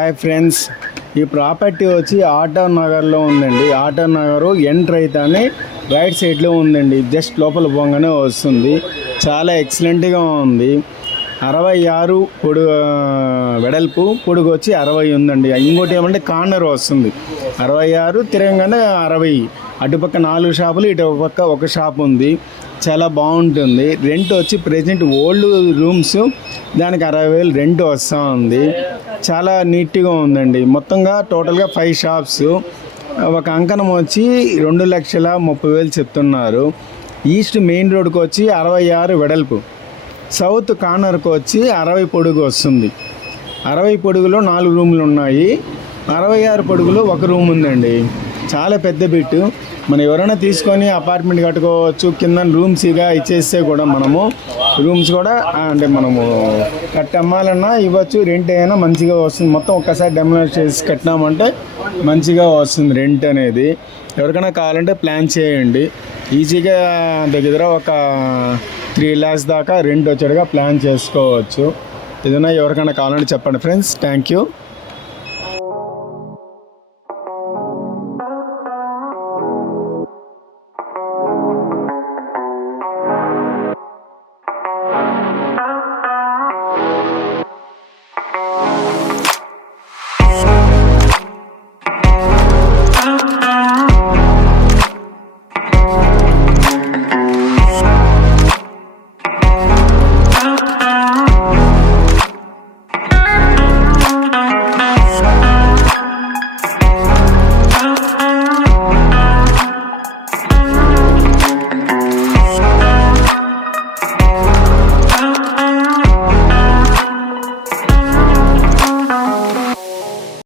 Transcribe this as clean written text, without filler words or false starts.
Hi friends, ఈ property వచ్చి auto నగర్లో ఉందండి. ఆటో నగర్ ఎంటర్ అయితేనే రైట్ సైడ్లో ఉందండి. జస్ట్ లోపల పోగానే వస్తుంది. చాలా ఎక్సలెంట్గా ఉంది. 66 వెడల్పు, పొడుగు వచ్చి 60 ఉందండి. ఇంకోటి ఏమంటే కార్నర్ వస్తుంది. 66 తిరగంగానే 60. అటుపక్క 4 షాపులు, ఇటు పక్క ఒక షాప్ ఉంది. చాలా బాగుంటుంది. రెంట్ వచ్చి ప్రెజెంట్ ఓల్డ్ రూమ్స్, దానికి 60,000 రెంట్ వస్తూ ఉంది. చాలా నీట్గా ఉందండి. మొత్తంగా టోటల్గా 5 షాప్స్. ఒక అంకణం వచ్చి 2,30,000 చెప్తున్నారు. ఈస్ట్ మెయిన్ రోడ్కి వచ్చి 66 వెడల్పు, సౌత్ కార్నర్కి వచ్చి 60 పొడుగు వస్తుంది. 60 పొడుగులో 4 రూములు ఉన్నాయి. 66 పొడుగులో ఒక రూమ్ ఉందండి. చాలా పెద్ద బిట్టు. మనం ఎవరైనా తీసుకొని అపార్ట్మెంట్ కట్టుకోవచ్చు. కింద రూమ్స్గా ఇచ్చేస్తే కూడా మనము రూమ్స్ కూడా అంటే మనము అమ్మాలన్నా ఇవ్వచ్చు. రెంట్ అయినా మంచిగా వస్తుంది. మొత్తం ఒక్కసారి డెమోలేట్ చేసి కట్టినామంటే మంచిగా వస్తుంది రెంట్ అనేది. ఎవరికైనా కావాలంటే ప్లాన్ చేయండి. ఈజీగా దగ్గర ఒక 3 lakhs దాకా రెంట్ వచ్చేట్టుగా ప్లాన్ చేసుకోవచ్చు. ఏదైనా ఎవరికైనా కావాలంటే చెప్పండి ఫ్రెండ్స్. Thank you.